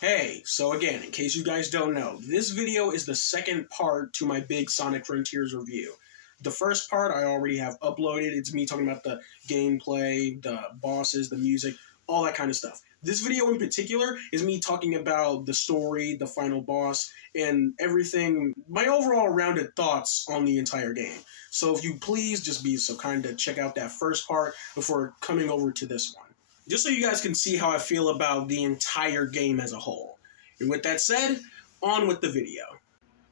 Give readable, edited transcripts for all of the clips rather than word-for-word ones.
Hey, so again, in case you guys don't know, this video is the second part to my big Sonic Frontiers review. The first part I already have uploaded. It's me talking about the gameplay, the bosses, the music, all that kind of stuff. This video in particular is me talking about the story, the final boss, and everything, my overall rounded thoughts on the entire game. So if you please just be so kind to check out that first part before coming over to this one, just so you guys can see how I feel about the entire game as a whole. And with that said, on with the video.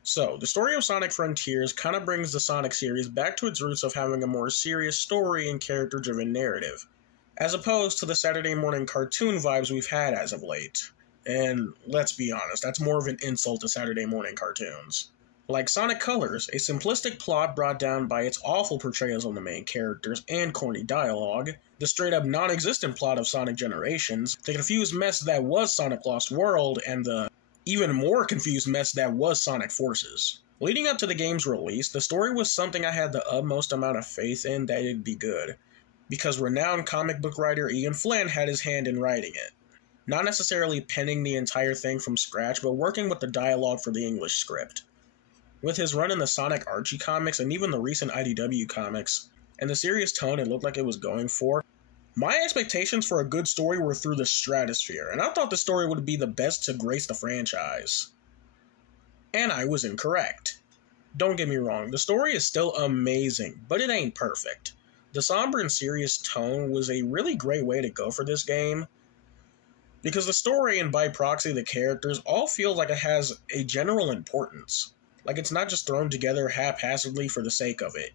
So, the story of Sonic Frontiers kind of brings the Sonic series back to its roots of having a more serious story and character-driven narrative, as opposed to the Saturday morning cartoon vibes we've had as of late. And let's be honest, that's more of an insult to Saturday morning cartoons. Like Sonic Colors, a simplistic plot brought down by its awful portrayals on the main characters and corny dialogue, the straight-up non-existent plot of Sonic Generations, the confused mess that was Sonic Lost World, and the even more confused mess that was Sonic Forces. Leading up to the game's release, the story was something I had the utmost amount of faith in that it'd be good, because renowned comic book writer Ian Flynn had his hand in writing it. Not necessarily penning the entire thing from scratch, but working with the dialogue for the English script. With his run in the Sonic Archie comics and even the recent IDW comics, and the serious tone it looked like it was going for, my expectations for a good story were through the stratosphere, and I thought the story would be the best to grace the franchise. And I was incorrect. Don't get me wrong, the story is still amazing, but it ain't perfect. The somber and serious tone was a really great way to go for this game, because the story and by proxy the characters all feel like it has a general importance. Like it's not just thrown together haphazardly for the sake of it.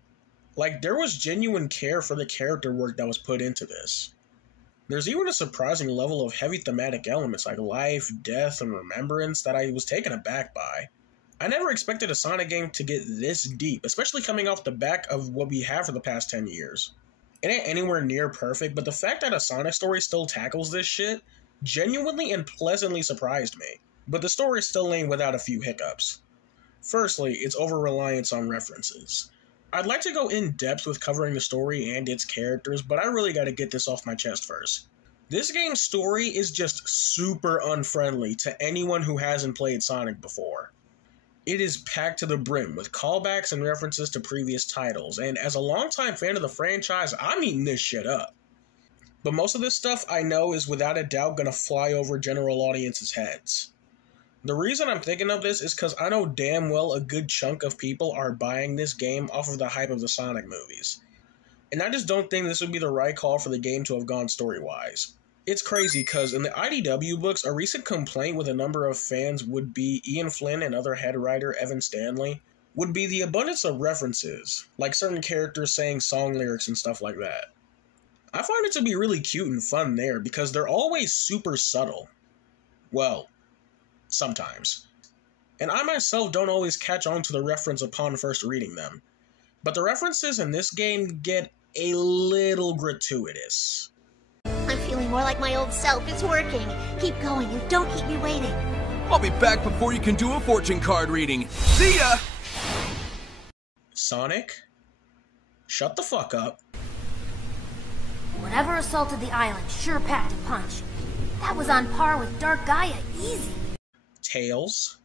Like there was genuine care for the character work that was put into this. There's even a surprising level of heavy thematic elements like life, death, and remembrance that I was taken aback by. I never expected a Sonic game to get this deep, especially coming off the back of what we have for the past 10 years. It ain't anywhere near perfect, but the fact that a Sonic story still tackles this shit genuinely and pleasantly surprised me. But the story still ain't without a few hiccups. Firstly, its over-reliance on references. I'd like to go in depth with covering the story and its characters, but I really gotta get this off my chest first. This game's story is just super unfriendly to anyone who hasn't played Sonic before. It is packed to the brim with callbacks and references to previous titles, and as a longtime fan of the franchise, I'm eating this shit up. But most of this stuff I know is without a doubt gonna fly over general audiences' heads. The reason I'm thinking of this is because I know damn well a good chunk of people are buying this game off of the hype of the Sonic movies. And I just don't think this would be the right call for the game to have gone story-wise. It's crazy because in the IDW books, a recent complaint with a number of fans would be Ian Flynn and other head writer Evan Stanley would be the abundance of references, like certain characters saying song lyrics and stuff like that. I find it to be really cute and fun there because they're always super subtle. Well, sometimes. And I myself don't always catch on to the reference upon first reading them. But the references in this game get a little gratuitous. I'm feeling more like my old self. It's working. Keep going and don't keep me waiting. I'll be back before you can do a fortune card reading. See ya! Sonic? Shut the fuck up. Whatever assaulted the island sure packed a punch. That was on par with Dark Gaia, easy. Tails?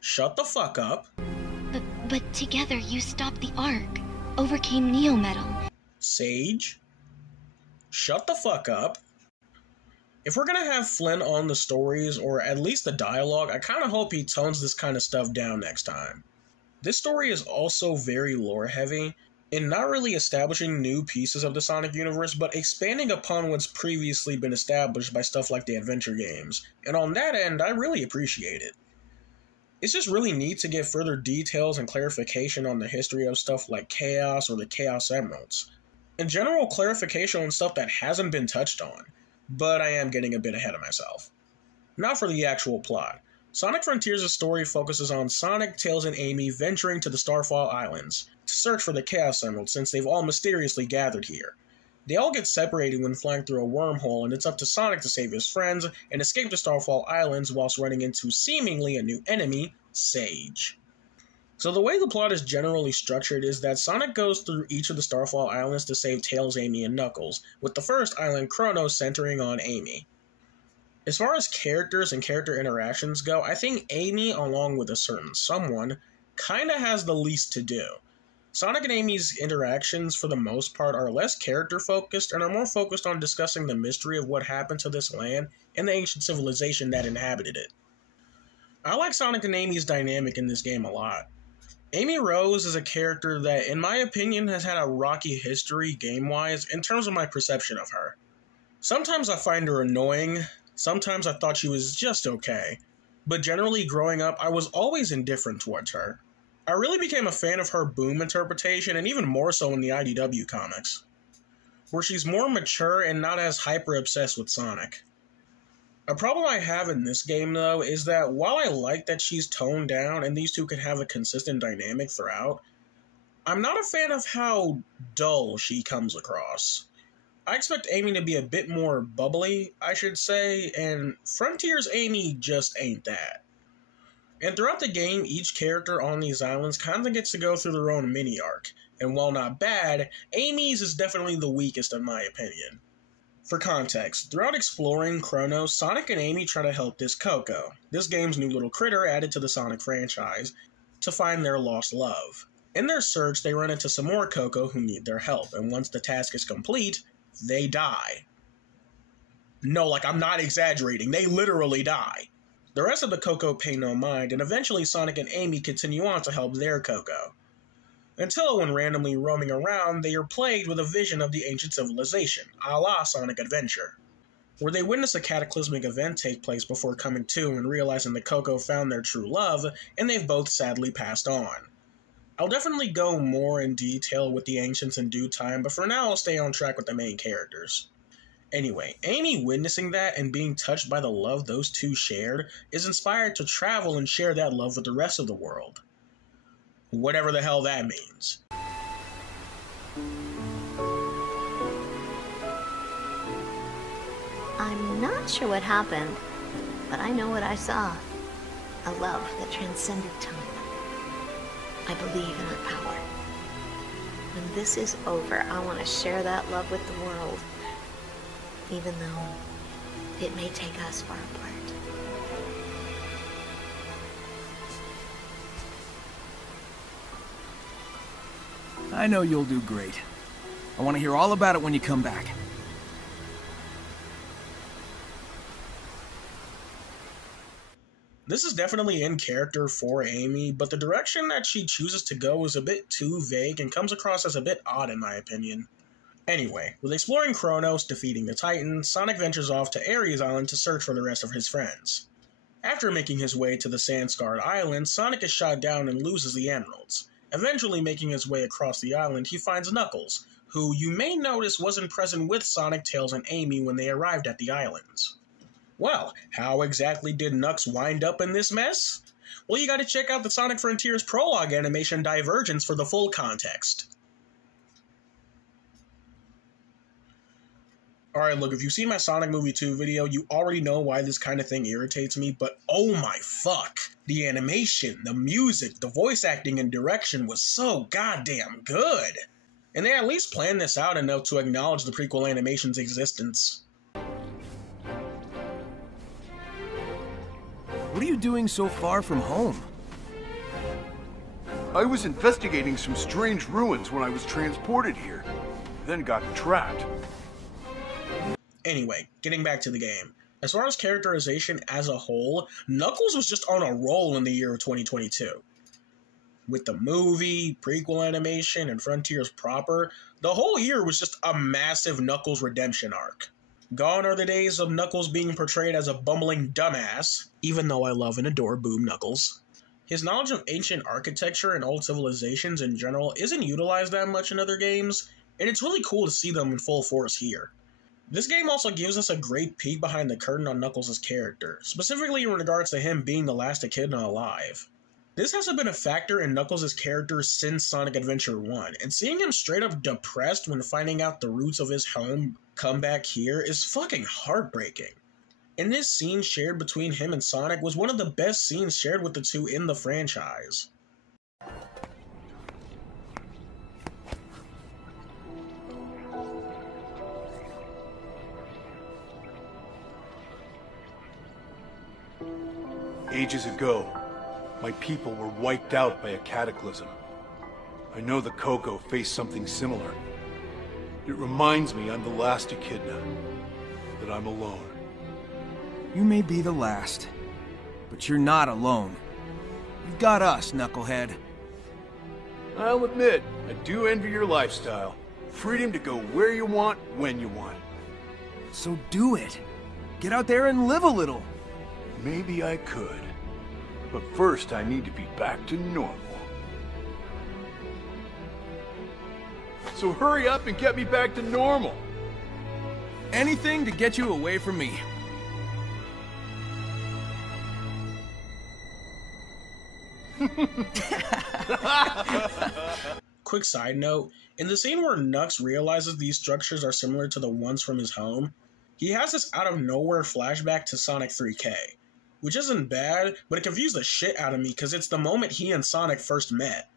Shut the fuck up. But together you stopped the Ark, overcame Neo Metal. Sage? Shut the fuck up. If we're gonna have Flynn on the stories, or at least the dialogue, I kinda hope he tones this kind of stuff down next time. This story is also very lore heavy, in not really establishing new pieces of the Sonic universe, but expanding upon what's previously been established by stuff like the adventure games, and on that end, I really appreciate it. It's just really neat to get further details and clarification on the history of stuff like Chaos or the Chaos Emeralds. In general, clarification on stuff that hasn't been touched on, but I am getting a bit ahead of myself. Now for the actual plot. Sonic Frontiers' story focuses on Sonic, Tails, and Amy venturing to the Starfall Islands to search for the Chaos Emerald since they've all mysteriously gathered here. They all get separated when flying through a wormhole, and it's up to Sonic to save his friends and escape the Starfall Islands whilst running into seemingly a new enemy, Sage. So the way the plot is generally structured is that Sonic goes through each of the Starfall Islands to save Tails, Amy, and Knuckles, with the first island, Chrono, centering on Amy. As far as characters and character interactions go, I think Amy, along with a certain someone, kinda has the least to do. Sonic and Amy's interactions, for the most part, are less character-focused and are more focused on discussing the mystery of what happened to this land and the ancient civilization that inhabited it. I like Sonic and Amy's dynamic in this game a lot. Amy Rose is a character that, in my opinion, has had a rocky history game-wise in terms of my perception of her. Sometimes I find her annoying, sometimes I thought she was just okay, but generally growing up I was always indifferent towards her. I really became a fan of her Boom interpretation, and even more so in the IDW comics, where she's more mature and not as hyper-obsessed with Sonic. A problem I have in this game, though, is that while I like that she's toned down and these two can have a consistent dynamic throughout, I'm not a fan of how dull she comes across. I expect Amy to be a bit more bubbly, I should say, and Frontier's Amy just ain't that. And throughout the game, each character on these islands kinda gets to go through their own mini-arc, and while not bad, Amy's is definitely the weakest in my opinion. For context, throughout exploring Chronos, Sonic and Amy try to help this Coco, this game's new little critter added to the Sonic franchise, to find their lost love. In their search, they run into some more Coco who need their help, and once the task is complete, they die. No, like, I'm not exaggerating, they literally die. The rest of the Coco pay no mind, and eventually Sonic and Amy continue on to help their Coco. Until, when randomly roaming around, they are plagued with a vision of the ancient civilization, a la Sonic Adventure, where they witness a cataclysmic event take place before coming to and realizing the Coco found their true love, and they've both sadly passed on. I'll definitely go more in detail with the ancients in due time, but for now I'll stay on track with the main characters. Anyway, Amy witnessing that and being touched by the love those two shared is inspired to travel and share that love with the rest of the world. Whatever the hell that means. I'm not sure what happened, but I know what I saw. A love that transcended time. I believe in our power. When this is over, I want to share that love with the world, even though it may take us far apart. I know you'll do great. I want to hear all about it when you come back. This is definitely in character for Amy, but the direction that she chooses to go is a bit too vague and comes across as a bit odd in my opinion. Anyway, with exploring Chronos, defeating the Titans, Sonic ventures off to Ares Island to search for the rest of his friends. After making his way to the sand-scarred island, Sonic is shot down and loses the emeralds. Eventually making his way across the island, he finds Knuckles, who you may notice wasn't present with Sonic, Tails, and Amy when they arrived at the islands. Well, how exactly did Knux wind up in this mess? Well, you gotta check out the Sonic Frontiers prologue animation Divergence for the full context. Alright, look, if you've seen my Sonic Movie 2 video, you already know why this kind of thing irritates me, but oh my fuck. The animation, the music, the voice acting, and direction was so goddamn good. And they at least planned this out enough to acknowledge the prequel animation's existence. What are you doing so far from home? I was investigating some strange ruins when I was transported here, then got trapped. Anyway, getting back to the game. As far as characterization as a whole, Knuckles was just on a roll in the year of 2022. With the movie, prequel animation, and Frontiers proper, the whole year was just a massive Knuckles redemption arc. Gone are the days of Knuckles being portrayed as a bumbling dumbass, even though I love and adore Boom Knuckles. His knowledge of ancient architecture and old civilizations in general isn't utilized that much in other games, and it's really cool to see them in full force here. This game also gives us a great peek behind the curtain on Knuckles' character, specifically in regards to him being the last Echidna alive. This hasn't been a factor in Knuckles' character since Sonic Adventure 1, and seeing him straight up depressed when finding out the roots of his home come back here is fucking heartbreaking. And this scene shared between him and Sonic was one of the best scenes shared with the two in the franchise. Ages ago, my people were wiped out by a cataclysm. I know the Coco faced something similar. It reminds me I'm the last Echidna, that I'm alone. You may be the last, but you're not alone. You've got us, Knucklehead. I'll admit, I do envy your lifestyle. Freedom to go where you want, when you want. So do it. Get out there and live a little. Maybe I could. But first I need to be back to normal. So hurry up and get me back to normal. Anything to get you away from me. Quick side note, in the scene where Nux realizes these structures are similar to the ones from his home, he has this out of nowhere flashback to Sonic 3K, which isn't bad, but it confused the shit out of me because it's the moment he and Sonic first met.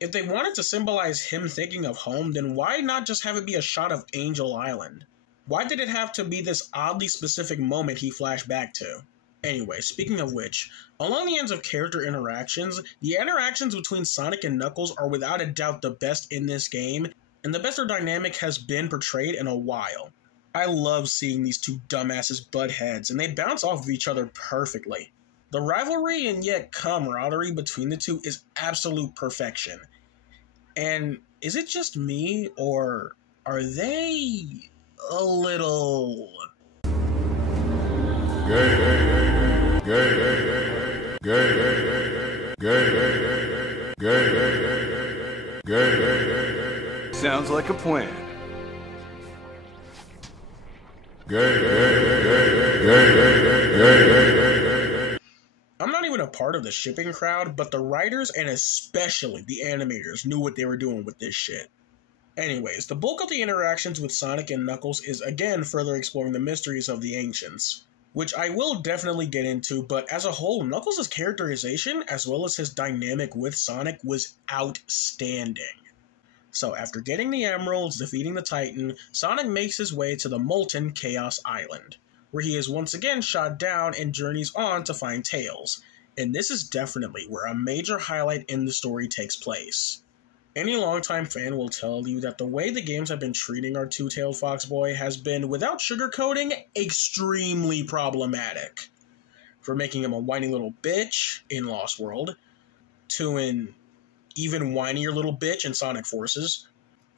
If they wanted to symbolize him thinking of home, then why not just have it be a shot of Angel Island? Why did it have to be this oddly specific moment he flashed back to? Anyway, speaking of which, along the ends of character interactions, the interactions between Sonic and Knuckles are without a doubt the best in this game, and the best their dynamic has been portrayed in a while. I love seeing these two dumbasses butt heads, and they bounce off of each other perfectly. The rivalry and yet camaraderie between the two is absolute perfection. And is it just me, or are they a little... Sounds like a plan. I'm not even a part of the shipping crowd, but the writers and especially the animators knew what they were doing with this shit. Anyways, the bulk of the interactions with Sonic and Knuckles is again further exploring the mysteries of the Ancients, which I will definitely get into, but as a whole, Knuckles' characterization as well as his dynamic with Sonic was outstanding. So after getting the Emeralds, defeating the Titan, Sonic makes his way to the Molten Chaos Island, where he is once again shot down and journeys on to find Tails. And this is definitely where a major highlight in the story takes place. Any longtime fan will tell you that the way the games have been treating our two-tailed fox boy has been, without sugarcoating, extremely problematic. From making him a whiny little bitch in Lost World, to an even whinier little bitch in Sonic Forces.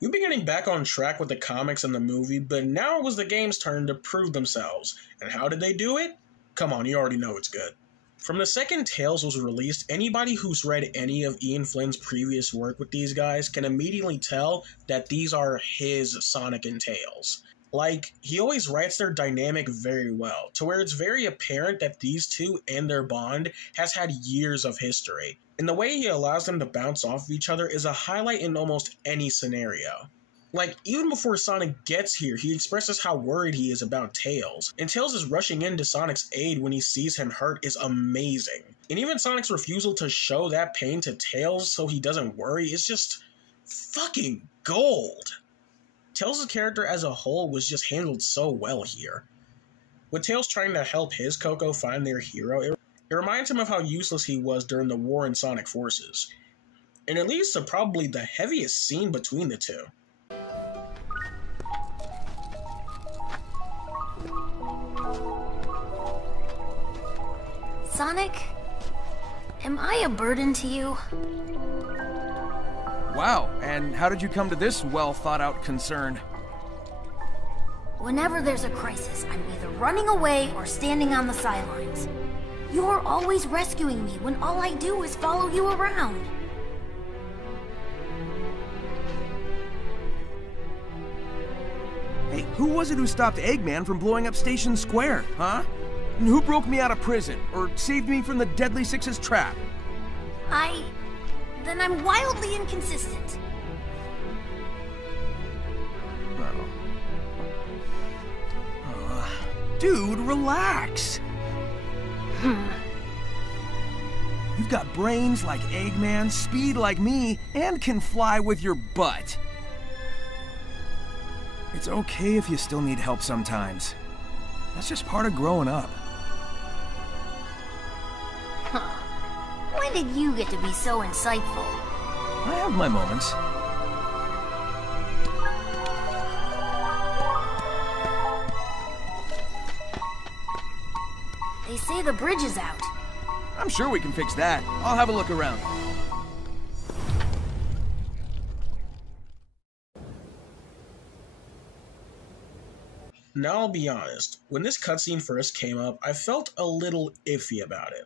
We've been getting back on track with the comics and the movie, but now it was the game's turn to prove themselves. And how did they do it? Come on, you already know it's good. From the second Tails was released, anybody who's read any of Ian Flynn's previous work with these guys can immediately tell that these are his Sonic and Tails. Like, he always writes their dynamic very well, to where it's very apparent that these two and their bond has had years of history. And the way he allows them to bounce off of each other is a highlight in almost any scenario. Like, even before Sonic gets here, he expresses how worried he is about Tails, and Tails is rushing in to Sonic's aid when he sees him hurt is amazing. And even Sonic's refusal to show that pain to Tails so he doesn't worry is just fucking gold. Tails' character as a whole was just handled so well here. With Tails trying to help his Coco find their hero, it reminds him of how useless he was during the war in Sonic Forces. And it leads to probably the heaviest scene between the two. Sonic, am I a burden to you? Wow, and how did you come to this well-thought-out concern? Whenever there's a crisis, I'm either running away or standing on the sidelines. You're always rescuing me when all I do is follow you around. Hey, who was it who stopped Eggman from blowing up Station Square, huh? And who broke me out of prison, or saved me from the Deadly Six's trap? Then I'm wildly inconsistent. Dude, relax. You've got brains like Eggman, speed like me, and can fly with your butt. It's okay if you still need help sometimes. That's just part of growing up. did you get to be so insightful? I have my moments. They say the bridge is out. I'm sure we can fix that. I'll have a look around. Now I'll be honest, when this cutscene first came up, I felt a little iffy about it.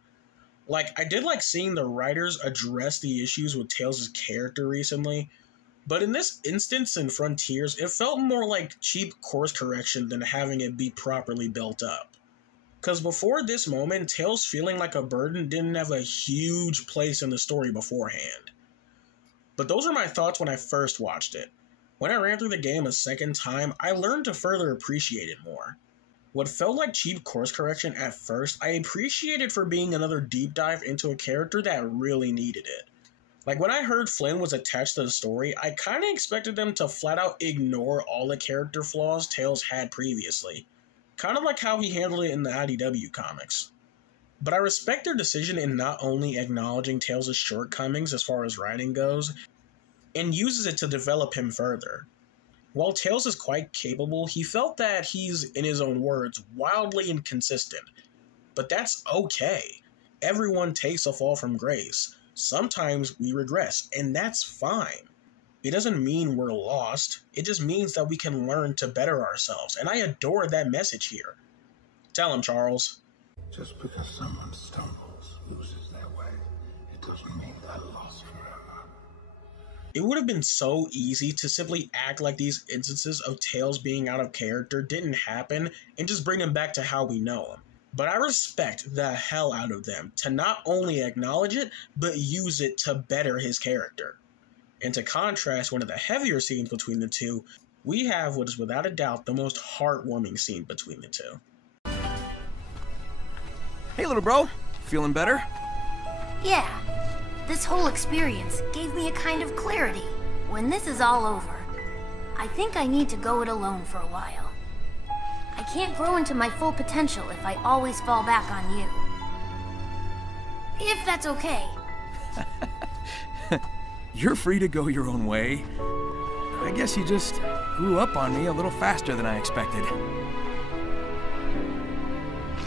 Like, I did like seeing the writers address the issues with Tails' character recently, but in this instance in Frontiers, it felt more like cheap course correction than having it be properly built up. Because before this moment, Tails feeling like a burden didn't have a huge place in the story beforehand. But those are my thoughts when I first watched it. When I ran through the game a second time, I learned to further appreciate it more. What felt like cheap course correction at first, I appreciated for being another deep dive into a character that really needed it. Like when I heard Flynn was attached to the story, I kinda expected them to flat out ignore all the character flaws Tails had previously. Kinda like how he handled it in the IDW comics. But I respect their decision in not only acknowledging Tails' shortcomings as far as writing goes, and uses it to develop him further. While Tails is quite capable, he felt that he's, in his own words, wildly inconsistent. But that's okay. Everyone takes a fall from grace. Sometimes we regress, and that's fine. It doesn't mean we're lost, it just means that we can learn to better ourselves, and I adore that message here. Tell him, Charles. Just because someone stumbles, loses their way, it doesn't mean they're lost forever. It would have been so easy to simply act like these instances of Tails being out of character didn't happen and just bring him back to how we know him. But I respect the hell out of them to not only acknowledge it, but use it to better his character. And to contrast one of the heavier scenes between the two, we have what is without a doubt the most heartwarming scene between the two. Hey, little bro. Feeling better? Yeah. This whole experience gave me a kind of clarity. When this is all over, I think I need to go it alone for a while. I can't grow into my full potential if I always fall back on you. If that's okay. You're free to go your own way. I guess you just grew up on me a little faster than I expected.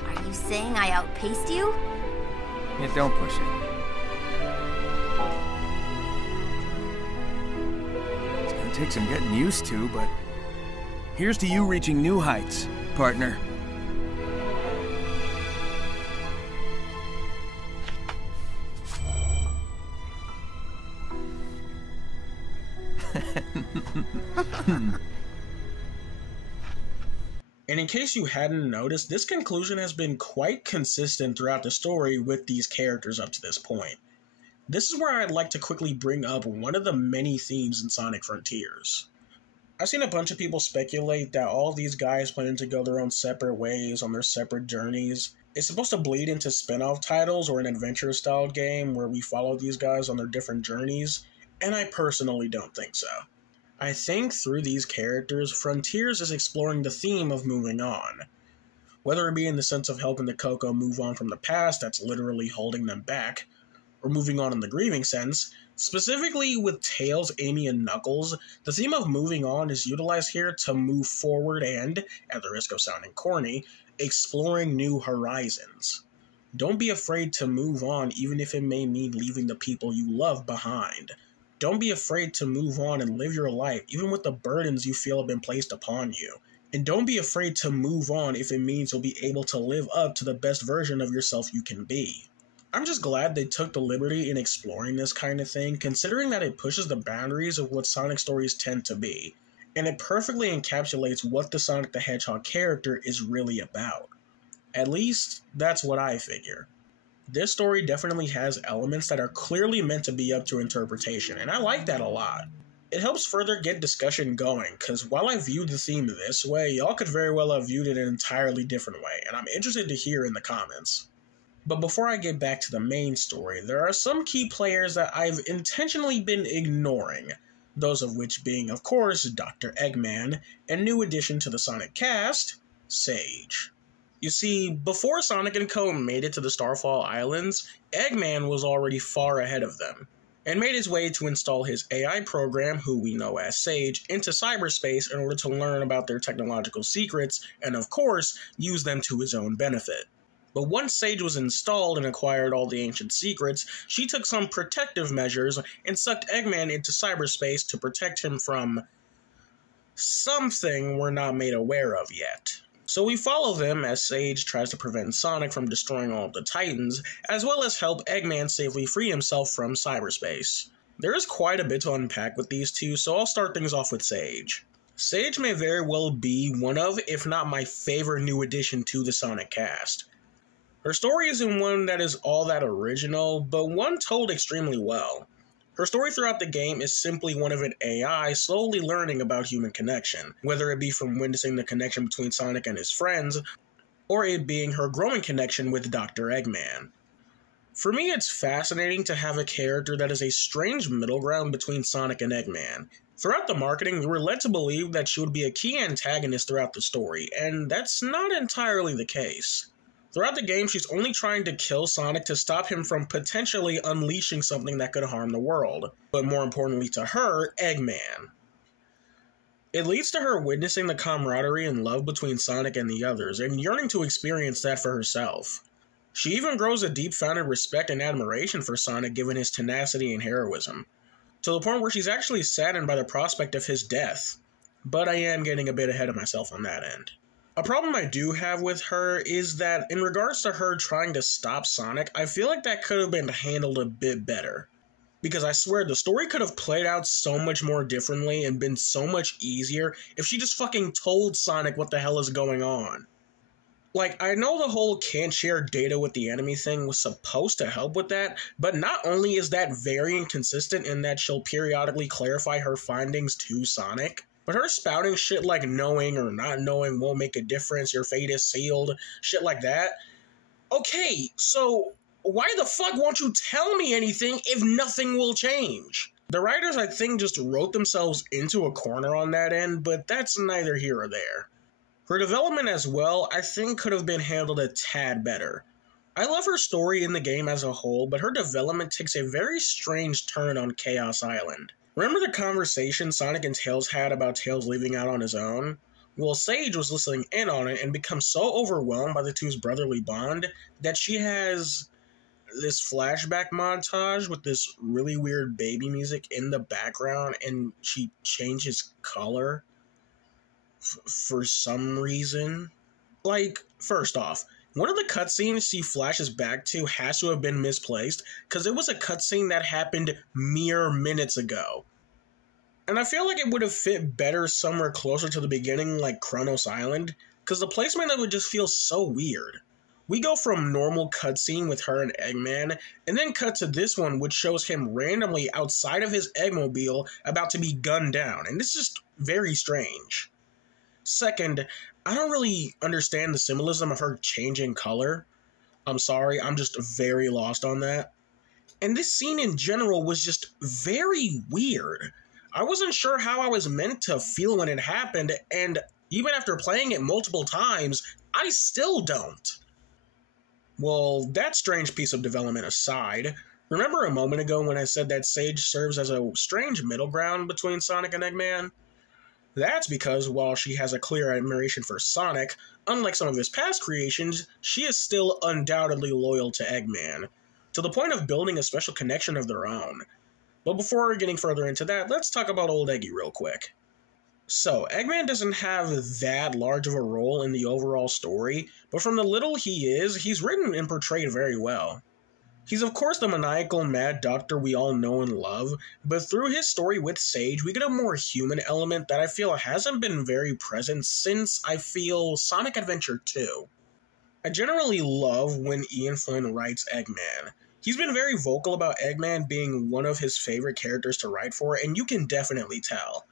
Are you saying I outpaced you? Yeah, don't push it. It's gonna take some getting used to, but here's to you reaching new heights, partner. And in case you hadn't noticed, this conclusion has been quite consistent throughout the story with these characters up to this point. This is where I'd like to quickly bring up one of the many themes in Sonic Frontiers. I've seen a bunch of people speculate that all these guys plan to go their own separate ways on their separate journeys. It's supposed to bleed into spin-off titles or an adventure-style game where we follow these guys on their different journeys, and I personally don't think so. I think through these characters, Frontiers is exploring the theme of moving on. Whether it be in the sense of helping the Coco move on from the past that's literally holding them back, or moving on in the grieving sense, specifically with Tails, Amy, and Knuckles, the theme of moving on is utilized here to move forward and, at the risk of sounding corny, exploring new horizons. Don't be afraid to move on even if it may mean leaving the people you love behind. Don't be afraid to move on and live your life, even with the burdens you feel have been placed upon you. And don't be afraid to move on if it means you'll be able to live up to the best version of yourself you can be. I'm just glad they took the liberty in exploring this kind of thing, considering that it pushes the boundaries of what Sonic stories tend to be, and it perfectly encapsulates what the Sonic the Hedgehog character is really about. At least, that's what I figure. This story definitely has elements that are clearly meant to be up to interpretation, and I like that a lot. It helps further get discussion going, because while I viewed the theme this way, y'all could very well have viewed it an entirely different way, and I'm interested to hear in the comments. But before I get back to the main story, there are some key players that I've intentionally been ignoring, those of which being, of course, Dr. Eggman, and new addition to the Sonic cast, Sage. You see, before Sonic and Co. made it to the Starfall Islands, Eggman was already far ahead of them, and made his way to install his AI program, who we know as Sage, into cyberspace in order to learn about their technological secrets, and of course, use them to his own benefit. But once Sage was installed and acquired all the ancient secrets, she took some protective measures and sucked Eggman into cyberspace to protect him from something we're not made aware of yet. So we follow them as Sage tries to prevent Sonic from destroying all of the Titans, as well as help Eggman safely free himself from cyberspace. There is quite a bit to unpack with these two, so I'll start things off with Sage. Sage may very well be one of, if not my favorite new addition to the Sonic cast. Her story isn't one that is all that original, but one told extremely well. Her story throughout the game is simply one of an AI slowly learning about human connection, whether it be from witnessing the connection between Sonic and his friends, or it being her growing connection with Dr. Eggman. For me, it's fascinating to have a character that is a strange middle ground between Sonic and Eggman. Throughout the marketing, we were led to believe that she would be a key antagonist throughout the story, and that's not entirely the case. Throughout the game, she's only trying to kill Sonic to stop him from potentially unleashing something that could harm the world, but more importantly to her, Eggman. It leads to her witnessing the camaraderie and love between Sonic and the others, and yearning to experience that for herself. She even grows a deep-founded respect and admiration for Sonic given his tenacity and heroism, to the point where she's actually saddened by the prospect of his death. But I am getting a bit ahead of myself on that end. A problem I do have with her is that, in regards to her trying to stop Sonic, I feel like that could have been handled a bit better. Because I swear, the story could have played out so much more differently and been so much easier if she just fucking told Sonic what the hell is going on. Like, I know the whole can't share data with the enemy thing was supposed to help with that, but not only is that very inconsistent in that she'll periodically clarify her findings to Sonic, but her spouting shit like knowing or not knowing won't make a difference, your fate is sealed, shit like that. Okay, so why the fuck won't you tell me anything if nothing will change? The writers, I think, just wrote themselves into a corner on that end, but that's neither here or there. Her development as well, I think, could have been handled a tad better. I love her story in the game as a whole, but her development takes a very strange turn on Chaos Island. Remember the conversation Sonic and Tails had about Tails leaving out on his own? Well, Sage was listening in on it and becomes so overwhelmed by the two's brotherly bond that she has this flashback montage with this really weird baby music in the background, and she changes color for some reason. Like, first off, one of the cutscenes she flashes back to has to have been misplaced, because it was a cutscene that happened mere minutes ago. And I feel like it would have fit better somewhere closer to the beginning, like Kronos Island, because the placement of it just feels so weird. We go from normal cutscene with her and Eggman, and then cut to this one which shows him randomly outside of his Eggmobile about to be gunned down, and it's just very strange. Second, I don't really understand the symbolism of her changing color. I'm sorry, I'm just very lost on that. And this scene in general was just very weird. I wasn't sure how I was meant to feel when it happened, and even after playing it multiple times, I still don't. Well, that strange piece of development aside, remember a moment ago when I said that Sage serves as a strange middle ground between Sonic and Eggman? That's because while she has a clear admiration for Sonic, unlike some of his past creations, she is still undoubtedly loyal to Eggman, to the point of building a special connection of their own. But before getting further into that, let's talk about old Eggy real quick. So, Eggman doesn't have that large of a role in the overall story, but from the little he is, he's written and portrayed very well. He's of course the maniacal mad doctor we all know and love, but through his story with Sage, we get a more human element that I feel hasn't been very present since, I feel, Sonic Adventure 2. I generally love when Ian Flynn writes Eggman. He's been very vocal about Eggman being one of his favorite characters to write for, and you can definitely tell.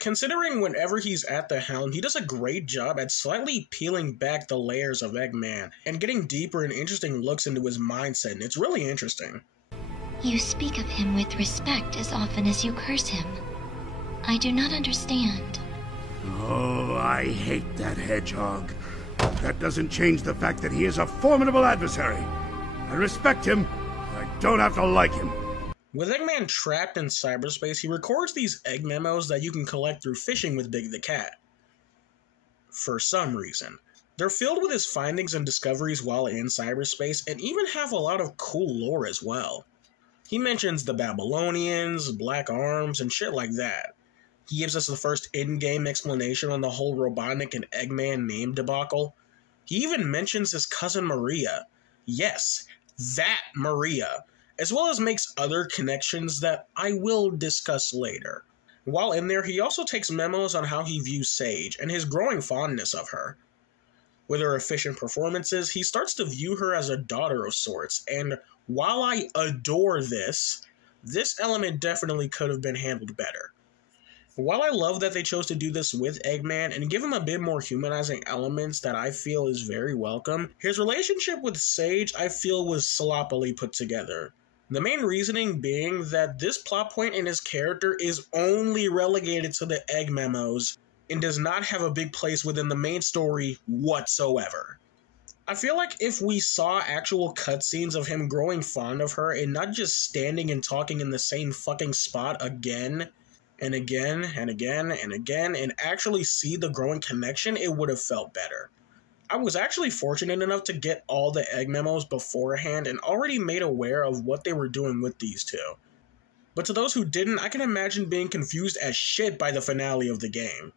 Considering whenever he's at the helm, he does a great job at slightly peeling back the layers of Eggman and getting deeper and interesting looks into his mindset, and it's really interesting. You speak of him with respect as often as you curse him. I do not understand. Oh, I hate that hedgehog. That doesn't change the fact that he is a formidable adversary. I respect him, but I don't have to like him. With Eggman trapped in cyberspace, he records these egg memos that you can collect through fishing with Big the Cat. For some reason. They're filled with his findings and discoveries while in cyberspace, and even have a lot of cool lore as well. He mentions the Babylonians, Black Arms, and shit like that. He gives us the first in-game explanation on the whole Robotnik and Eggman name debacle. He even mentions his cousin Maria. Yes, that Maria, as well as makes other connections that I will discuss later. While in there, he also takes memos on how he views Sage and his growing fondness of her. With her efficient performances, he starts to view her as a daughter of sorts, and while I adore this element definitely could have been handled better. While I love that they chose to do this with Eggman and give him a bit more humanizing elements that I feel is very welcome, his relationship with Sage I feel was sloppily put together. The main reasoning being that this plot point in his character is only relegated to the egg memos and does not have a big place within the main story whatsoever. I feel like if we saw actual cutscenes of him growing fond of her and not just standing and talking in the same fucking spot again and again and again and again and actually see the growing connection, it would have felt better. I was actually fortunate enough to get all the egg memos beforehand and already made aware of what they were doing with these two. But to those who didn't, I can imagine being confused as shit by the finale of the game.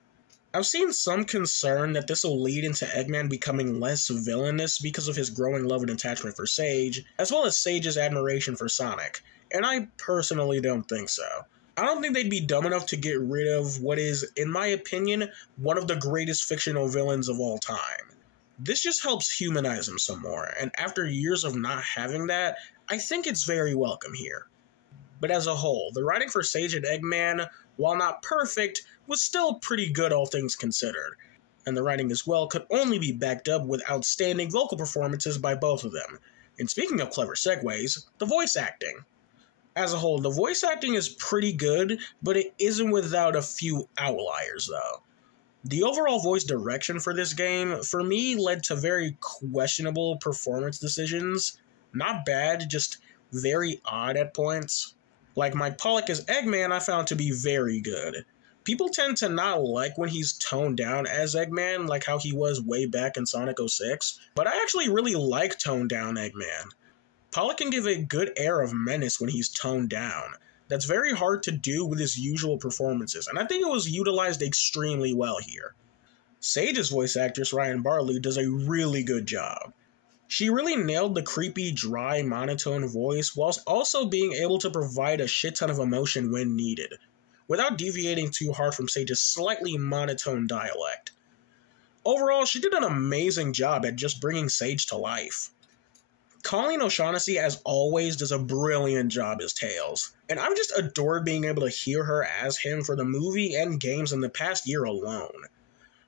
I've seen some concern that this will lead into Eggman becoming less villainous because of his growing love and attachment for Sage, as well as Sage's admiration for Sonic, and I personally don't think so. I don't think they'd be dumb enough to get rid of what is, in my opinion, one of the greatest fictional villains of all time. This just helps humanize him some more, and after years of not having that, I think it's very welcome here. But as a whole, the writing for Sage and Eggman, while not perfect, was still pretty good all things considered, and the writing as well could only be backed up with outstanding vocal performances by both of them. And speaking of clever segues, the voice acting. As a whole, the voice acting is pretty good, but it isn't without a few outliers though. The overall voice direction for this game, for me, led to very questionable performance decisions. Not bad, just very odd at points. Like Mike Pollock as Eggman I found to be very good. People tend to not like when he's toned down as Eggman, like how he was way back in Sonic 06, but I actually really like toned down Eggman. Pollock can give a good air of menace when he's toned down. That's very hard to do with his usual performances, and I think it was utilized extremely well here. Sage's voice actress Ryan Bartley does a really good job. She really nailed the creepy, dry, monotone voice whilst also being able to provide a shit ton of emotion when needed, without deviating too hard from Sage's slightly monotone dialect. Overall, she did an amazing job at just bringing Sage to life. Colleen O'Shaughnessy, as always, does a brilliant job as Tails, and I've just adored being able to hear her as him for the movie and games in the past year alone.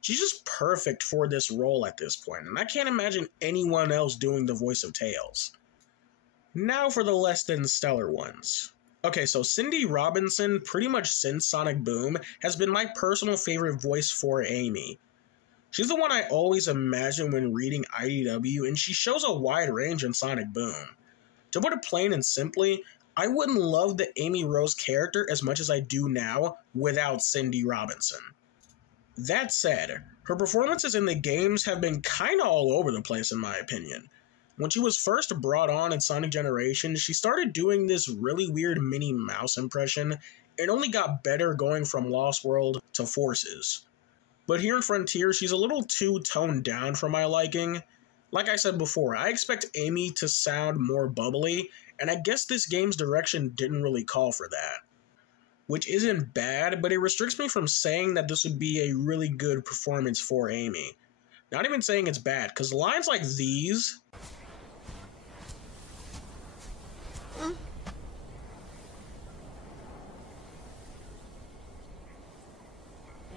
She's just perfect for this role at this point, and I can't imagine anyone else doing the voice of Tails. Now for the less than stellar ones. Okay, so Cindy Robinson, pretty much since Sonic Boom, has been my personal favorite voice for Amy. She's the one I always imagine when reading IDW, and she shows a wide range in Sonic Boom. To put it plain and simply, I wouldn't love the Amy Rose character as much as I do now without Cindy Robinson. That said, her performances in the games have been kinda all over the place in my opinion. When she was first brought on in Sonic Generations, she started doing this really weird Minnie Mouse impression, and only got better going from Lost World to Forces. But here in Frontier, she's a little too toned down for my liking. Like I said before, I expect Amy to sound more bubbly, and I guess this game's direction didn't really call for that. Which isn't bad, but it restricts me from saying that this would be a really good performance for Amy. Not even saying it's bad, because lines like these...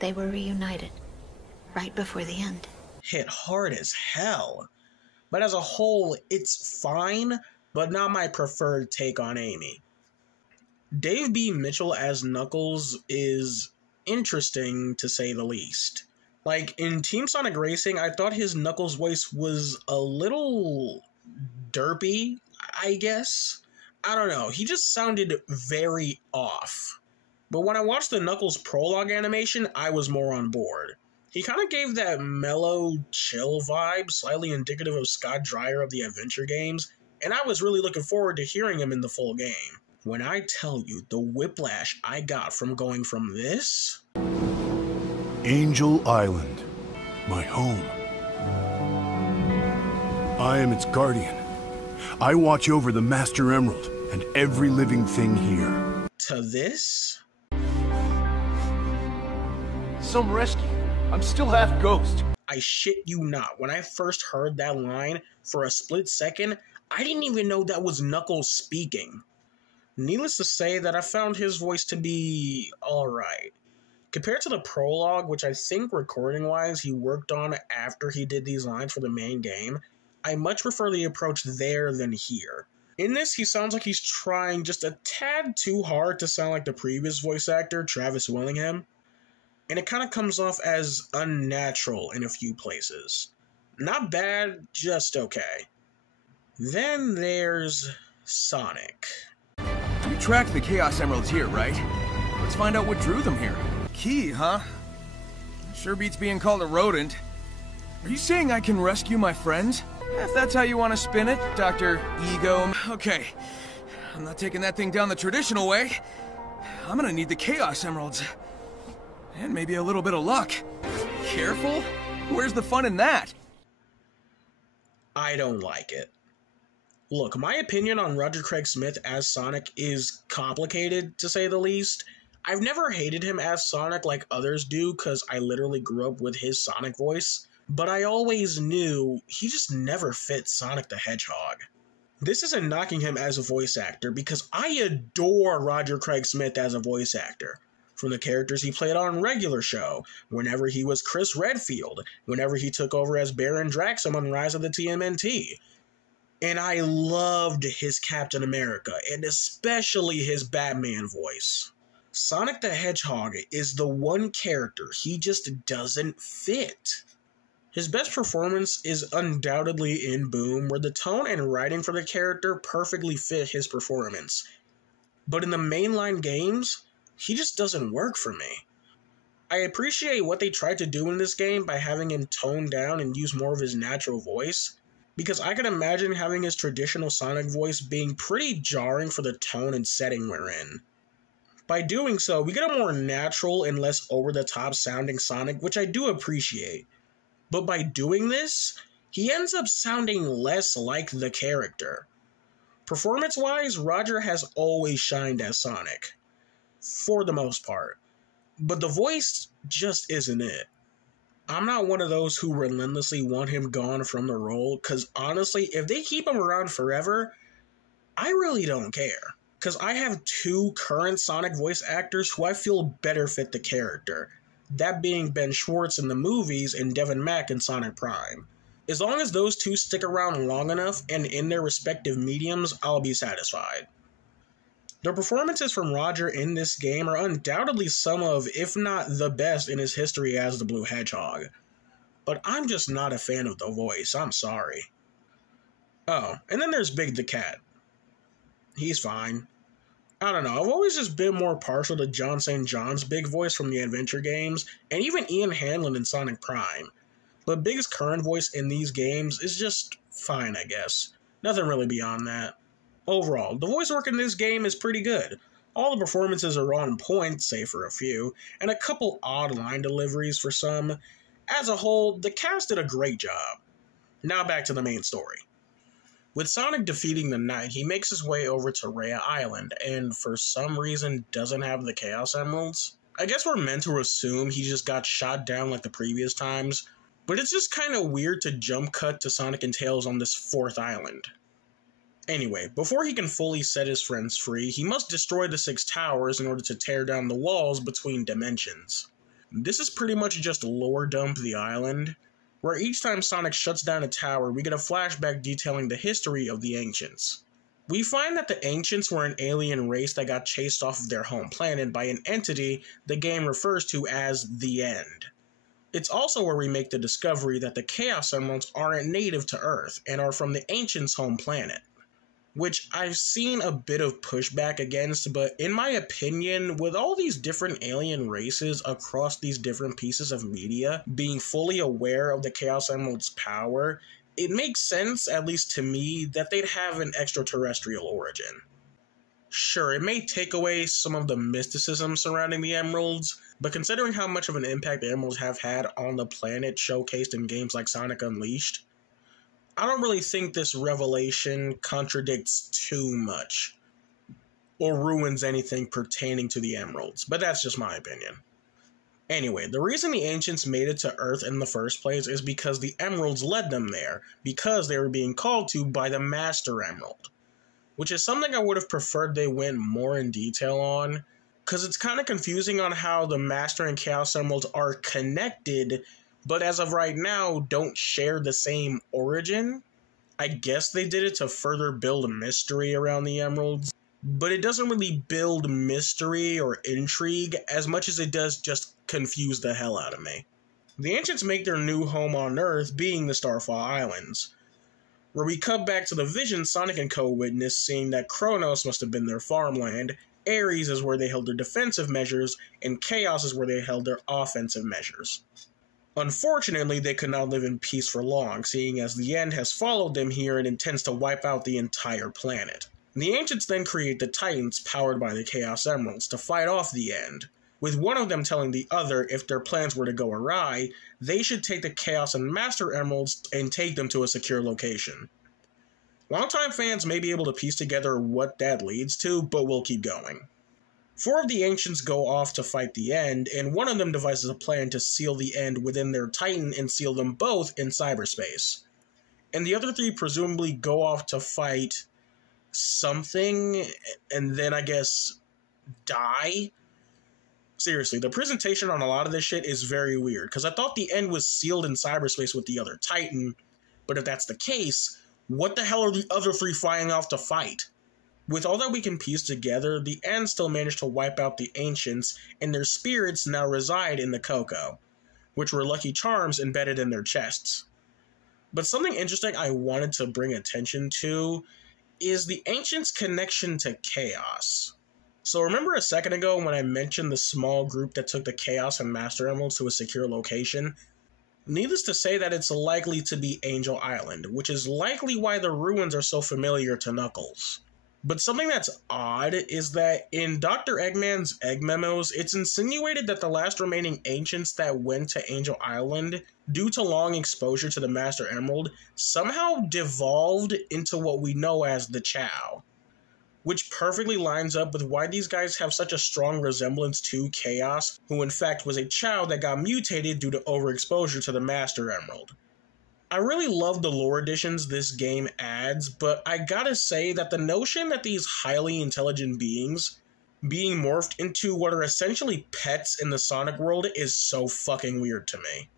They were reunited, right before the end. hit hard as hell. But as a whole, it's fine, but not my preferred take on Amy. Dave B. Mitchell as Knuckles is interesting, to say the least. Like, in Team Sonic Racing, I thought his Knuckles voice was a little derpy, I guess. I don't know, he just sounded very off. But when I watched the Knuckles prologue animation, I was more on board. He kind of gave that mellow, chill vibe, slightly indicative of Scott Dreyer of the adventure games, and I was really looking forward to hearing him in the full game. When I tell you the whiplash I got from going from this... Angel Island, my home. I am its guardian. I watch over the Master Emerald and every living thing here. To this? Some rescue. I'm still half ghost. I shit you not. When I first heard that line, for a split second, I didn't even know that was Knuckles speaking. Needless to say that I found his voice to be alright. Compared to the prologue, which I think recording-wise he worked on after he did these lines for the main game, I much prefer the approach there than here. In this, he sounds like he's trying just a tad too hard to sound like the previous voice actor, Travis Willingham, and it kind of comes off as unnatural in a few places. Not bad, just okay. Then there's Sonic. You tracked the Chaos Emeralds here, right? Let's find out what drew them here. Key, huh? Sure beats being called a rodent. Are you saying I can rescue my friends? If that's how you want to spin it, Dr. Ego. Okay, I'm not taking that thing down the traditional way. I'm gonna need the Chaos Emeralds. And maybe a little bit of luck. Careful? Where's the fun in that? I don't like it. Look, my opinion on Roger Craig Smith as Sonic is complicated, to say the least. I've never hated him as Sonic like others do, because I literally grew up with his Sonic voice, but I always knew he just never fit Sonic the Hedgehog. This isn't knocking him as a voice actor, because I adore Roger Craig Smith as a voice actor. From the characters he played on Regular Show, whenever he was Chris Redfield, whenever he took over as Baron Draxum on Rise of the TMNT. And I loved his Captain America, and especially his Batman voice. Sonic the Hedgehog is the one character he just doesn't fit. His best performance is undoubtedly in Boom, where the tone and writing for the character perfectly fit his performance. But in the mainline games, he just doesn't work for me. I appreciate what they tried to do in this game by having him tone down and use more of his natural voice, because I can imagine having his traditional Sonic voice being pretty jarring for the tone and setting we're in. By doing so, we get a more natural and less over-the-top sounding Sonic, which I do appreciate. But by doing this, he ends up sounding less like the character. Performance-wise, Roger has always shined as Sonic, for the most part. But the voice just isn't it. I'm not one of those who relentlessly want him gone from the role, because honestly, if they keep him around forever, I really don't care. Because I have two current Sonic voice actors who I feel better fit the character. That being Ben Schwartz in the movies and Devin Mack in Sonic Prime. As long as those two stick around long enough and in their respective mediums, I'll be satisfied. The performances from Roger in this game are undoubtedly some of, if not the best in his history as the Blue Hedgehog. But I'm just not a fan of the voice, I'm sorry. Oh, and then there's Big the Cat. He's fine. I don't know, I've always just been more partial to John St. John's Big voice from the adventure games, and even Ian Hanlon in Sonic Prime. But Big's current voice in these games is just fine, I guess. Nothing really beyond that. Overall, the voice work in this game is pretty good. All the performances are on point, save for a few, and a couple odd line deliveries for some. As a whole, the cast did a great job. Now back to the main story. With Sonic defeating the Knight, he makes his way over to Rhea Island, and for some reason doesn't have the Chaos Emeralds. I guess we're meant to assume he just got shot down like the previous times, but it's just kinda weird to jump cut to Sonic and Tails on this 4th island. Anyway, before he can fully set his friends free, he must destroy the 6 towers in order to tear down the walls between dimensions. This is pretty much just lore dump the island, where each time Sonic shuts down a tower, we get a flashback detailing the history of the Ancients. We find that the Ancients were an alien race that got chased off of their home planet by an entity the game refers to as the End. It's also where we make the discovery that the Chaos Emeralds aren't native to Earth and are from the Ancients' home planet, which I've seen a bit of pushback against, but in my opinion, with all these different alien races across these different pieces of media being fully aware of the Chaos Emerald's power, it makes sense, at least to me, that they'd have an extraterrestrial origin. Sure, it may take away some of the mysticism surrounding the Emeralds, but considering how much of an impact the Emeralds have had on the planet showcased in games like Sonic Unleashed, I don't really think this revelation contradicts too much, or ruins anything pertaining to the Emeralds, but that's just my opinion. Anyway, the reason the Ancients made it to Earth in the first place is because the Emeralds led them there, because they were being called to by the Master Emerald, which is something I would have preferred they went more in detail on, because it's kind of confusing on how the Master and Chaos Emeralds are connected, but as of right now, don't share the same origin. I guess they did it to further build a mystery around the Emeralds, but it doesn't really build mystery or intrigue as much as it does just confuse the hell out of me. The Ancients make their new home on Earth being the Starfall Islands, where we cut back to the vision Sonic and Co. witnessed, seeing that Kronos must have been their farmland, Ares is where they held their defensive measures, and Chaos is where they held their offensive measures. Unfortunately, they could not live in peace for long, seeing as the End has followed them here and intends to wipe out the entire planet. The Ancients then create the Titans, powered by the Chaos Emeralds, to fight off the End, with one of them telling the other if their plans were to go awry, they should take the Chaos and Master Emeralds and take them to a secure location. Longtime fans may be able to piece together what that leads to, but we'll keep going. 4 of the Ancients go off to fight the End, and one of them devises a plan to seal the End within their Titan and seal them both in cyberspace. And the other 3 presumably go off to fight something, and then I guess die? Seriously, the presentation on a lot of this shit is very weird, because I thought the End was sealed in cyberspace with the other Titan, but if that's the case, what the hell are the other 3 flying off to fight? With all that we can piece together, the End still managed to wipe out the Ancients, and their spirits now reside in the Coco, which were Lucky Charms embedded in their chests. But something interesting I wanted to bring attention to is the Ancients' connection to Chaos. So remember a second ago when I mentioned the small group that took the Chaos and Master Emeralds to a secure location? Needless to say that it's likely to be Angel Island, which is likely why the ruins are so familiar to Knuckles. But something that's odd is that in Dr. Eggman's Egg Memos, it's insinuated that the last remaining Ancients that went to Angel Island, due to long exposure to the Master Emerald, somehow devolved into what we know as the Chow. Which perfectly lines up with why these guys have such a strong resemblance to Chaos, who in fact was a Chow that got mutated due to overexposure to the Master Emerald. I really love the lore additions this game adds, but I gotta say that the notion that these highly intelligent beings being morphed into what are essentially pets in the Sonic world is so fucking weird to me.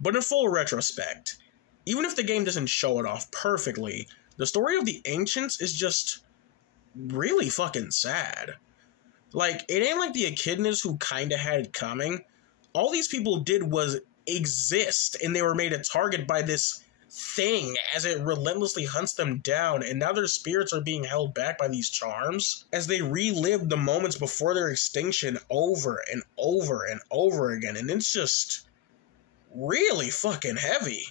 But in full retrospect, even if the game doesn't show it off perfectly, the story of the Ancients is just really fucking sad. Like, it ain't like the echidnas who kinda had it coming. All these people did was exist, and they were made a target by this thing as it relentlessly hunts them down, and now their spirits are being held back by these charms as they relive the moments before their extinction over and over and over again, and it's just really fucking heavy.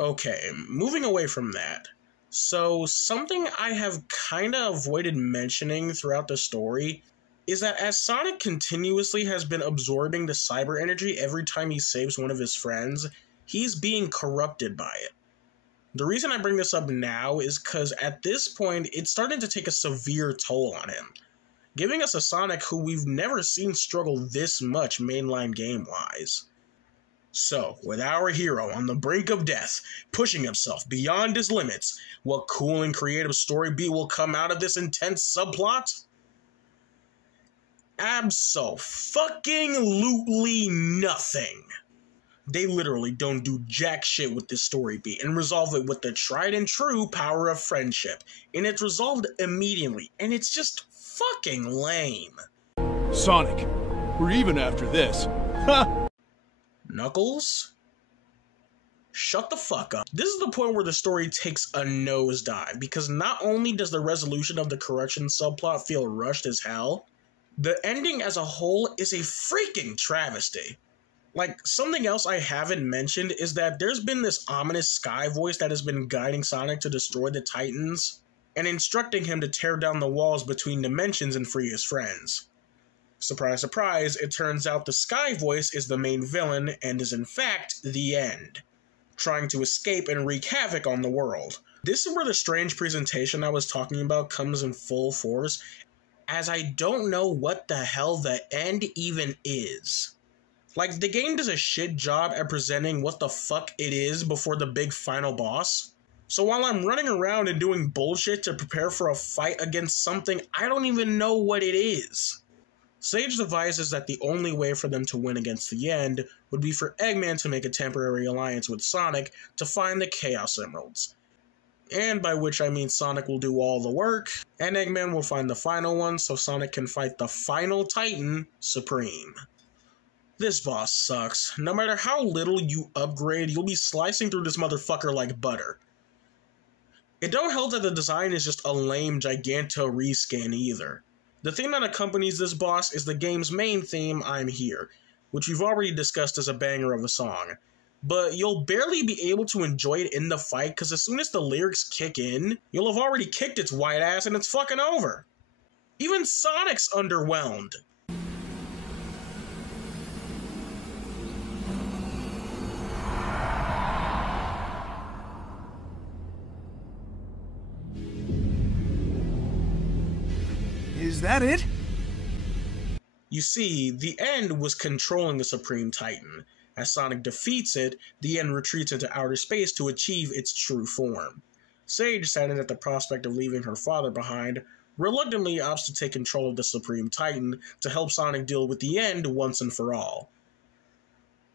Okay, moving away from that. So, something I have kinda avoided mentioning throughout the story is that as Sonic continuously has been absorbing the cyber energy every time he saves one of his friends, he's being corrupted by it. The reason I bring this up now is because at this point, it's starting to take a severe toll on him, giving us a Sonic who we've never seen struggle this much mainline game-wise. So, with our hero on the brink of death, pushing himself beyond his limits, what cool and creative story beat will come out of this intense subplot? Abso-fucking-lutely nothing. They literally don't do jack shit with this story beat and resolve it with the tried and true power of friendship. And it's resolved immediately, and it's just fucking lame. Sonic, we're even after this. Ha! Knuckles? Shut the fuck up. This is the point where the story takes a nosedive, because not only does the resolution of the correction subplot feel rushed as hell, the ending as a whole is a freaking travesty. Like, something else I haven't mentioned is that there's been this ominous Sky voice that has been guiding Sonic to destroy the Titans, and instructing him to tear down the walls between dimensions and free his friends. Surprise, surprise, it turns out the Sky voice is the main villain and is in fact the End, trying to escape and wreak havoc on the world. This is where the strange presentation I was talking about comes in full force, as I don't know what the hell the End even is. Like, the game does a shit job at presenting what the fuck it is before the big final boss. So while I'm running around and doing bullshit to prepare for a fight against something, I don't even know what it is. Sage devises that the only way for them to win against the End would be for Eggman to make a temporary alliance with Sonic to find the Chaos Emeralds. And by which I mean Sonic will do all the work, and Eggman will find the final one so Sonic can fight the final Titan, Supreme. This boss sucks. No matter how little you upgrade, you'll be slicing through this motherfucker like butter. It don't help that the design is just a lame Giganto reskin either. The theme that accompanies this boss is the game's main theme, I'm Here, which we've already discussed as a banger of a song. But you'll barely be able to enjoy it in the fight because as soon as the lyrics kick in, you'll have already kicked its white ass and it's fucking over. Even Sonic's underwhelmed. Is that it? You see, the End was controlling the Supreme Titan. As Sonic defeats it, the End retreats into outer space to achieve its true form. Sage, saddened at the prospect of leaving her father behind, reluctantly opts to take control of the Supreme Titan to help Sonic deal with the End once and for all.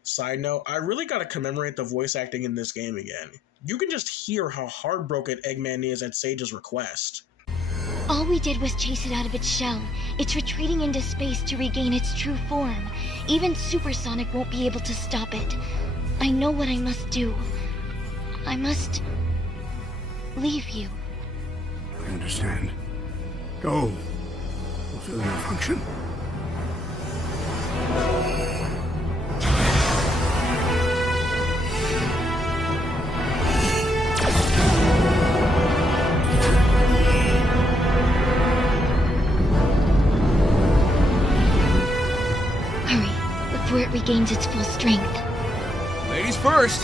Side note, I really gotta commemorate the voice acting in this game again. You can just hear how heartbroken Eggman is at Sage's request. All we did was chase it out of its shell. It's retreating into space to regain its true form. Even Supersonic won't be able to stop it. I know what I must do. I must leave you. I understand. Go. Fulfill your function. Before it regains its full strength. Ladies first.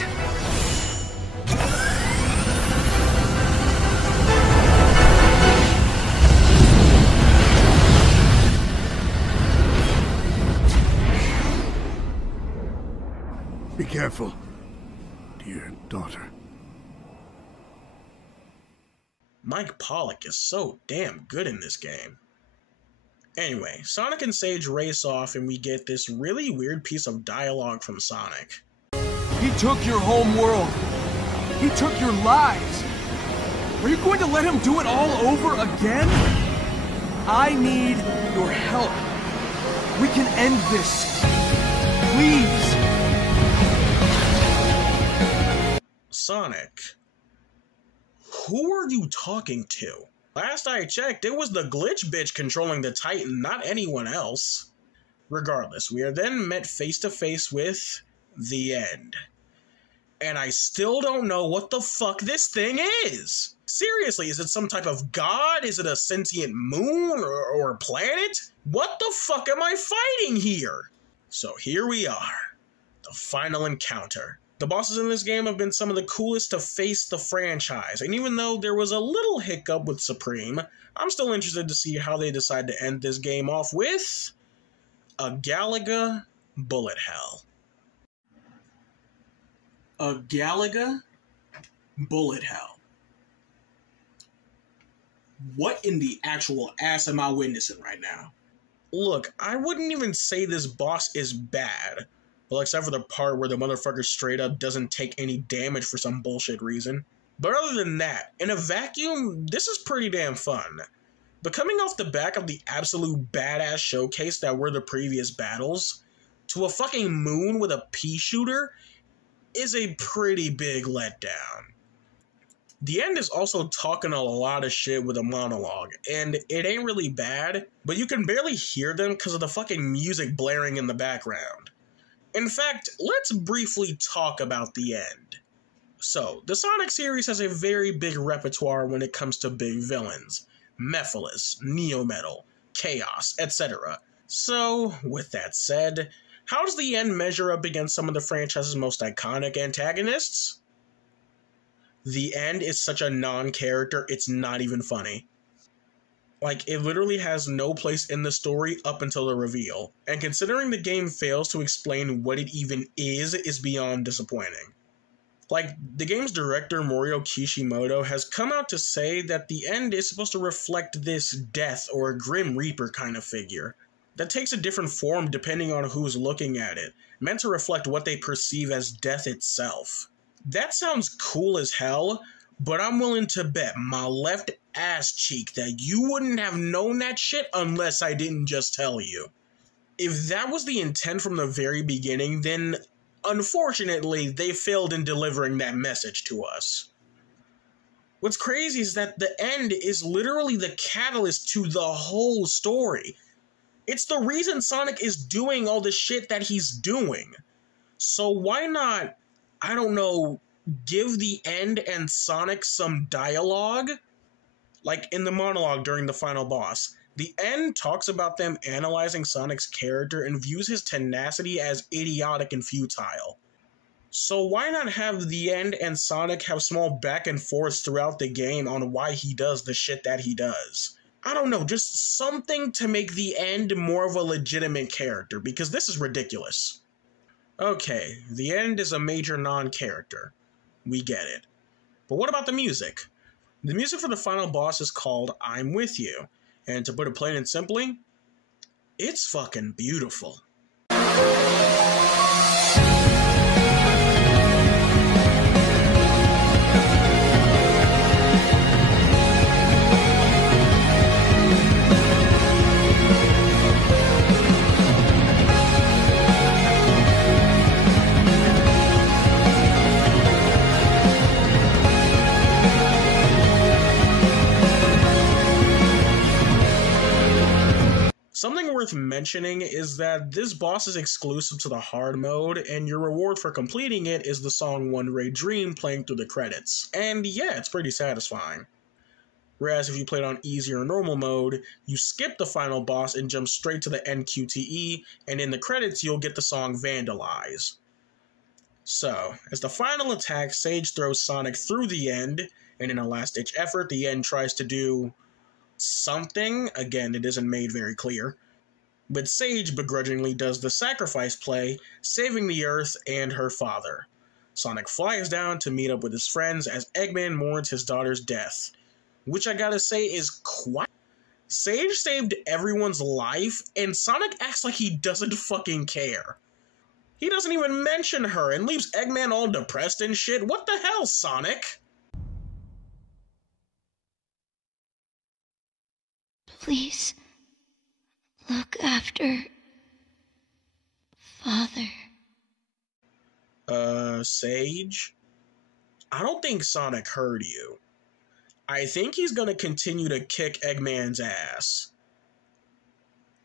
Be careful, dear daughter. Mike Pollock is so damn good in this game. Anyway, Sonic and Sage race off and we get this really weird piece of dialogue from Sonic. He took your home world. He took your lives. Are you going to let him do it all over again? I need your help. We can end this. Please. Sonic, who are you talking to? Last I checked, it was the glitch bitch controlling the Titan, not anyone else. Regardless, we are then met face to face with the End. And I still don't know what the fuck this thing is. Seriously, is it some type of god? Is it a sentient moon or a planet? What the fuck am I fighting here? So here we are, the final encounter. The bosses in this game have been some of the coolest to face the franchise, and even though there was a little hiccup with Supreme, I'm still interested to see how they decide to end this game off with a Galaga Bullet Hell. A Galaga Bullet Hell. What in the actual ass am I witnessing right now? Look, I wouldn't even say this boss is bad. Well, except for the part where the motherfucker straight up doesn't take any damage for some bullshit reason. But other than that, in a vacuum, this is pretty damn fun. But coming off the back of the absolute badass showcase that were the previous battles, to a fucking moon with a pea shooter, is a pretty big letdown. The end is also talking a lot of shit with a monologue, and it ain't really bad, but you can barely hear them because of the fucking music blaring in the background. In fact, let's briefly talk about the end. So, the Sonic series has a very big repertoire when it comes to big villains. Mephiles, Neo-Metal, Chaos, etc. So, with that said, how does the end measure up against some of the franchise's most iconic antagonists? The end is such a non-character, it's not even funny. Like, it literally has no place in the story up until the reveal, and considering the game fails to explain what it even is beyond disappointing. Like, the game's director, Morio Kishimoto, has come out to say that the end is supposed to reflect this death or Grim Reaper kind of figure, that takes a different form depending on who's looking at it, meant to reflect what they perceive as death itself. That sounds cool as hell, but I'm willing to bet my left ass cheek that you wouldn't have known that shit unless I didn't just tell you. If that was the intent from the very beginning, then unfortunately they failed in delivering that message to us. What's crazy is that the end is literally the catalyst to the whole story. It's the reason Sonic is doing all the shit that he's doing. So why not, I don't know, give the end and Sonic some dialogue? Like in the monologue during the final boss, the end talks about them analyzing Sonic's character and views his tenacity as idiotic and futile. So why not have the end and Sonic have small back and forths throughout the game on why he does the shit that he does? I don't know, just something to make the end more of a legitimate character, because this is ridiculous. Okay, the end is a major non-character. We get it. But what about the music? The music for the final boss is called I'm With You, and to put it plain and simply, it's fucking beautiful. Something worth mentioning is that this boss is exclusive to the hard mode, and your reward for completing it is the song One Ray Dream playing through the credits. And yeah, it's pretty satisfying. Whereas if you played on easy or normal mode, you skip the final boss and jump straight to the NQTE, and in the credits you'll get the song Vandalize. So, as the final attack, Sage throws Sonic through the end, and in a last-ditch effort, the end tries to do something. Again, it isn't made very clear. But Sage begrudgingly does the sacrifice play, saving the Earth and her father. Sonic flies down to meet up with his friends as Eggman mourns his daughter's death. Which I gotta say is quite... Sage saved everyone's life, and Sonic acts like he doesn't fucking care. He doesn't even mention her and leaves Eggman all depressed and shit. What the hell, Sonic? Please, look after Father. Sage? I don't think Sonic heard you. I think he's gonna continue to kick Eggman's ass.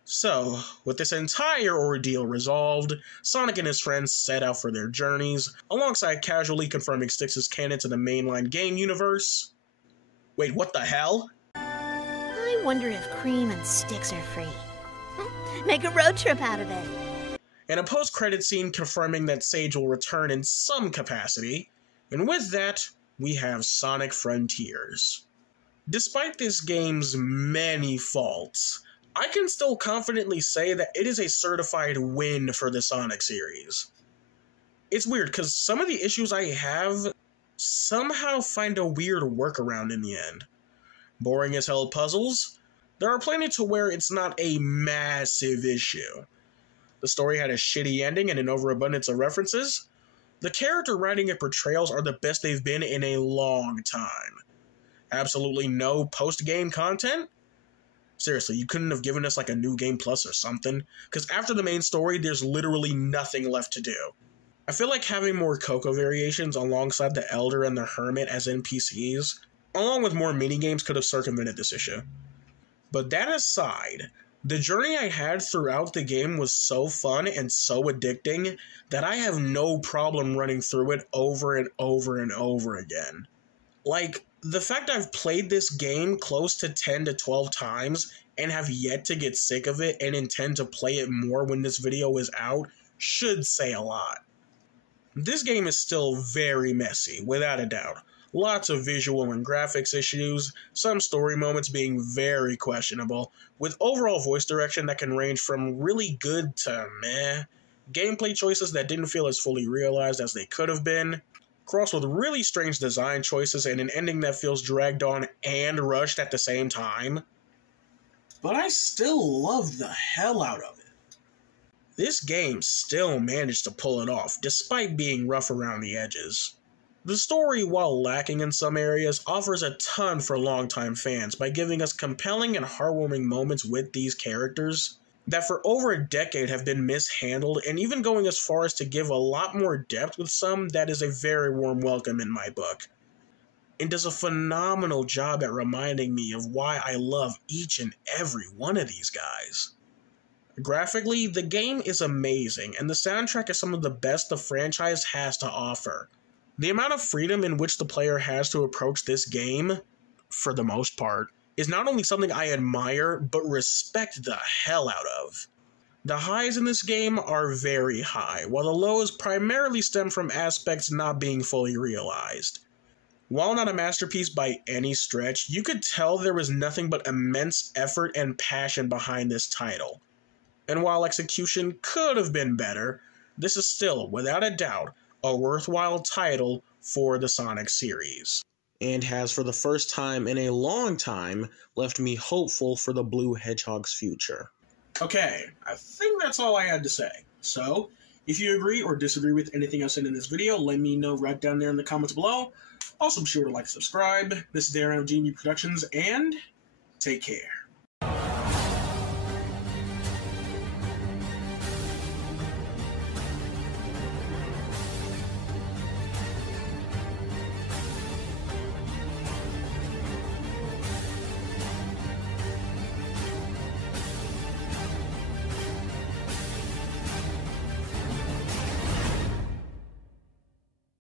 So, with this entire ordeal resolved, Sonic and his friends set out for their journeys, alongside casually confirming Styx' canon to the mainline game universe. Wait, what the hell? I wonder if Cream and Styx are free. Make a road trip out of it. And a post-credit scene confirming that Sage will return in some capacity, and with that, we have Sonic Frontiers. Despite this game's many faults, I can still confidently say that it is a certified win for the Sonic series. It's weird, because some of the issues I have somehow find a weird workaround in the end. Boring as hell puzzles? There are plenty to where it's not a massive issue. The story had a shitty ending and an overabundance of references. The character writing and portrayals are the best they've been in a long time. Absolutely no post-game content? Seriously, you couldn't have given us like a new game plus or something? Because after the main story, there's literally nothing left to do. I feel like having more Coco variations alongside the Elder and the Hermit as NPCs, along with more minigames, could have circumvented this issue. But that aside, the journey I had throughout the game was so fun and so addicting that I have no problem running through it over and over and over again. Like, the fact I've played this game close to 10 to 12 times and have yet to get sick of it and intend to play it more when this video is out should say a lot. This game is still very messy, without a doubt. Lots of visual and graphics issues, some story moments being very questionable, with overall voice direction that can range from really good to meh, gameplay choices that didn't feel as fully realized as they could have been, crossed with really strange design choices and an ending that feels dragged on and rushed at the same time. But I still love the hell out of it. This game still managed to pull it off, despite being rough around the edges. The story, while lacking in some areas, offers a ton for longtime fans by giving us compelling and heartwarming moments with these characters that for over a decade have been mishandled, and even going as far as to give a lot more depth with some that is a very warm welcome in my book. It does a phenomenal job at reminding me of why I love each and every one of these guys. Graphically, the game is amazing, and the soundtrack is some of the best the franchise has to offer. The amount of freedom in which the player has to approach this game, for the most part, is not only something I admire, but respect the hell out of. The highs in this game are very high, while the lows primarily stem from aspects not being fully realized. While not a masterpiece by any stretch, you could tell there was nothing but immense effort and passion behind this title. And while execution could have been better, this is still, without a doubt, a worthwhile title for the Sonic series, and has for the first time in a long time left me hopeful for the Blue Hedgehog's future. Okay, I think that's all I had to say. So, if you agree or disagree with anything I said in this video, let me know right down there in the comments below. Also be sure to like and subscribe. This is Darren of GMU Productions, and take care.